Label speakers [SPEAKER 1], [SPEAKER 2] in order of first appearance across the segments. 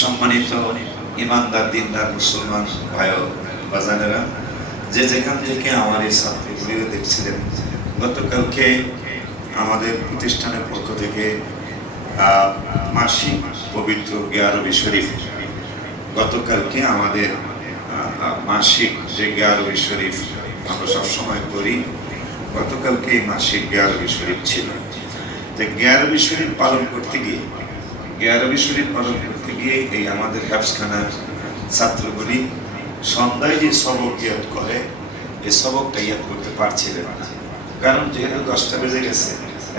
[SPEAKER 1] সম্মানিত ইমানদার দিনদার মুসলমান ভাই বাজানেরা যে যেখান থেকে আমার এই ছাত্রীগুলিকে দেখছিলেন গতকালকে আমাদের প্রতিষ্ঠানের পক্ষ থেকে মাসিক পবিত্র গিয়ারবি শরীফ গতকালকে আমাদের মাসিক যে গিয়ারবি শরীফ আমরা সবসময় করি গতকালকে এই মাসিক গ্যারবি শরীফ ছিল তো গিয়ারবি শরীফ পালন করতে গিয়ে ইয়ারবি শরীফ পালন করতে গিয়ে এই আমাদের হ্যাফসখানার ছাত্রগুলি সন্ধ্যায় যে সবক ইয়াদ করে এই সবকটা ইয়াদ করতে পারছিলেন না কারণ যেহেতু দশটা বেজে গেছে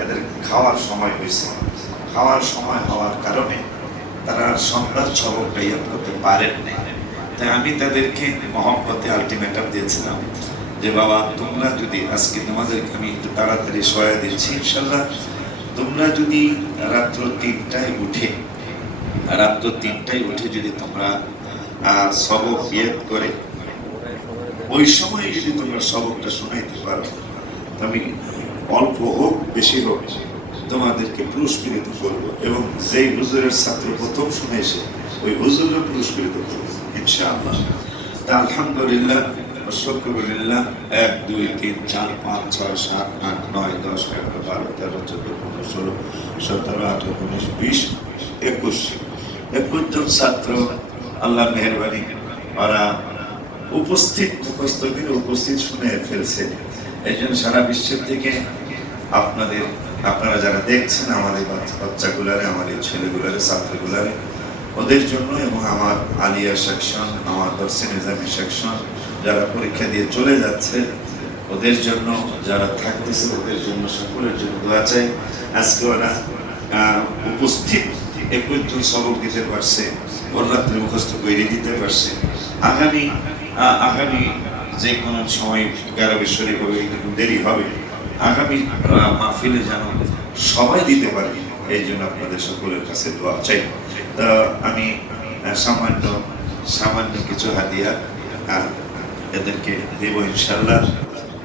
[SPEAKER 1] এদের খাওয়ার সময় হয়েছে খাওয়ার সময় হওয়ার কারণে তারা সন্ধ্যার সবকটা ইয়াদ করতে পারেন না তাই আমি তাদেরকে মহব্বতে আলটিমেটাম দিয়েছিলাম যে বাবা তোমরা যদি আজকে তোমাদেরকে আমি একটু তাড়াতাড়ি সহায় দিচ্ছি ইনশাল্লাহ তোমরা যদি রাত্র তিনটায় উঠে রাত্র তিনটায় উঠে যদি তোমরা সব বিয়েদ করে ওই সময় যদি তোমরা সবকটা শোনাইতে পারো আমি অল্প হোক বেশি হোক তোমাদেরকে পুরস্কৃত করবো এবং যেই হুজুরের ছাত্র প্রথম শুনেছে ওই হুজুরও পুরস্কৃত করবো আল্লাহ তা আলহামদুলিল্লাহ অসংখ্যবিল্লাহ এক দুই তিন চার পাঁচ ছয় সাত আট নয় দশ এগারো বারো তেরো চোদ্দ ষোলো সতেরো আঠারো উনিশ বিশ e একুশ জন ছাত্র আল্লাহ মেহরবানি ওরা উপস্থিত মুখস্থ দিয়ে উপস্থিত শুনে ফেলছে এই জন্য সারা বিশ্বের থেকে আপনাদের আপনারা যারা দেখছেন আমাদের বাচ্চাগুলারে আমাদের ছেলেগুলারে ছাত্রগুলারে ওদের জন্য এবং আমার আলিয়া সেকশন আমার দর্শন সেকশন যারা পরীক্ষা দিয়ে চলে যাচ্ছে ওদের জন্য যারা থাকতেছে ওদের জন্য সকলের জন্য দোয়া চাই আজকে ওরা উপস্থিত একুশ জন সবক দিতে পারছে বররাত্রি মুখস্থ করে দিতে পারছে আগামী আগামী যে কোনো সময় গ্যারো শরীর হবে কিন্তু দেরি হবে আগামী মাহফিলে যেন সবাই দিতে পারে এই জন্য আপনাদের সকলের কাছে দোয়া চাই তা আমি সামান্য সামান্য কিছু হাতিয়া এদেরকে দেব ইনশাল্লাহ এই সকলে বলি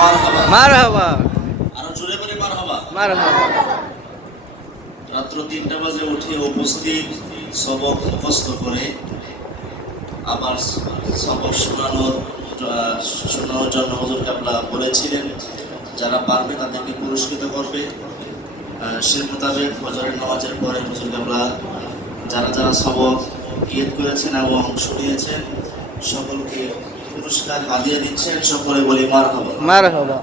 [SPEAKER 1] মারহাবা মারহাবা আরো জোরে বলি মারহাবা মারহাবা রাত্র তিনটা বাজে উঠে উপস্থিত সবক মুখস্থ করে আবার সবক শোনানোর শোনানোর জন্য বলেছিলেন যারা পারবে তাদেরকে পুরস্কৃত করবে সে মোতাবেক ফজরের নামাজের পরে হুজুর আমরা যারা যারা সবক ইয়েদ করেছেন এবং অংশ নিয়েছেন সকলকে পুরস্কার হাদিয়া দিচ্ছেন সকলে বলি মার হবা মার হবা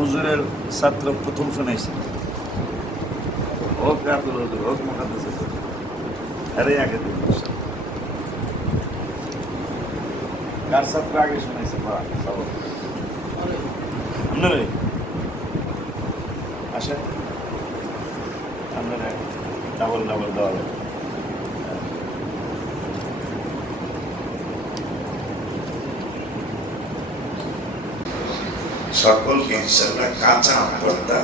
[SPEAKER 1] হুজুরের ছাত্র প্রথম শুনাইছে হোক কাতুল হুজুর হোক মোকাদ্দেস আরে আগে দিন কার ছাত্র আগে শুনাইছে পড়া সব আপনার আসেন ডাবল ডাবল দেওয়া সকলকে ইনশাল্লাহ কাঁচা পর্দা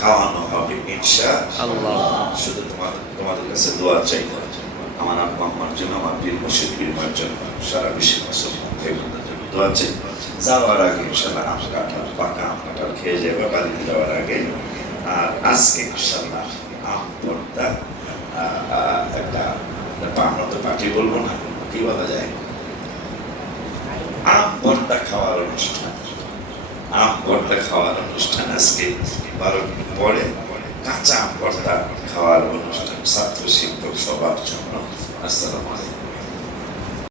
[SPEAKER 1] খাওয়ানো হবে ইনশা আল্লাহ শুধু তোমাদের তোমাদের কাছে দোয়া চাই আমার আব্বা আমার জন্য আমার বীর মসজিদ বীরমার জন্য সারা বিশ্বের মুসলমান জন্য দোয়া চাই যাওয়ার আগে ইনশাল্লাহ আম কাঁঠাল পাকা আম কাঁঠাল খেয়ে যাই বা বাড়িতে যাওয়ার আগে আর আজকে ইনশাল্লাহ আম পর্দা একটা আমরা তো পার্টি বলবো না কি বলা যায় আম পর্দা খাওয়ার অনুষ্ঠান আম ভর্তা খাওয়ার অনুষ্ঠান আজকে বারো দিন পরে কাঁচা আম ভর্তা খাওয়ার অনুষ্ঠান ছাত্র শিক্ষক সবার জন্য আসসালামু আলাইকুম